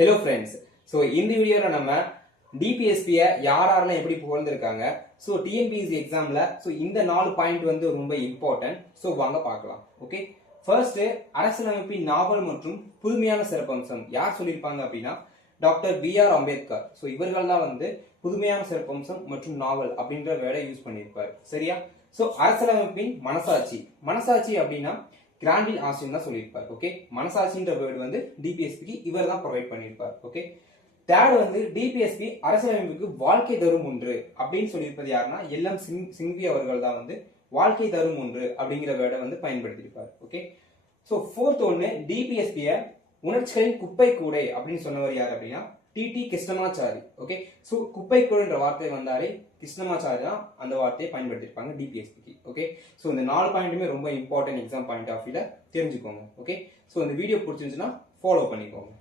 Hello friends. So இந்த வீடியோவில் நம்ம டிபிஎஸ்பியை யாரெல்லாம் எப்படி புகழ்ந்திருக்காங்க, ஸோ டிஎன்பிஎஸ்சி எக்ஸாமில் ஸோ இந்த 4 பாயிண்ட் வந்து ரொம்ப இம்பார்ட்டன்ட். ஸோ வாங்க பார்க்கலாம். ஓகே, ஃபர்ஸ்ட் அரசியலமைப்பின் நாவல் மற்றும் புதுமையான சிறப்பம்சம் யார் சொல்லியிருப்பாங்க அப்படின்னா டாக்டர் B.R. அம்பேத்கர். ஸோ இவர்கள் தான் வந்து புதுமையான சிறப்பம்சம் மற்றும் நாவல் அப்படின்ற வேர்டை யூஸ் பண்ணியிருப்பார். சரியா? ஸோ அரசியலமைப்பின் மனசாட்சி அப்படின்னா கிராண்டில் ஆஸ்டின் தான் சொல்லியிருப்பார். ஓகே, மனசாட்சின்ற வேர்டு வந்து டிபிஎஸ்பிக்கு இவர் தான் ப்ரொவைட் பண்ணியிருப்பார். ஓகே, தேர்ட் வந்து டிபிஎஸ்பி அரசியலமைப்புக்கு வாழ்க்கை தரும் ஒன்று அப்படின்னு சொல்லியிருப்பது யாருன்னா எல்எம் சிங்வி அவர்கள் தான் வந்து வாழ்க்கை தரும் ஒன்று அப்படிங்கிற வேர்டை வந்து பயன்படுத்தியிருப்பார். ஓகே, ஸோ ஃபோர்த் ஒன்று டிபிஎஸ்பியை உணர்ச்சிகளின் குப்பை கூடை அப்படின்னு சொன்னவர் யார் அப்படின்னா டிடி கிருஷ்ணமாச்சாரி. ஓகே, ஸோ குப்பை கூடைன்ற வார்த்தை வந்தாலே கிருஷ்ணமாச்சாரி தான் அந்த வார்த்தையை பயன்படுத்தியிருப்பாங்க டிபிஎஸ்பிக்கு. ஓகே, ஸோ இந்த 4 பாயிண்ட்டுமே ரொம்ப இம்பார்ட்டன்ட் எக்ஸாம் பாயிண்ட் ஆஃப் வியூல தெரிஞ்சுக்கோங்க. ஓகே, ஸோ இந்த வீடியோ பிடிச்சிருந்துச்சுன்னா ஃபாலோ பண்ணிக்கோங்க.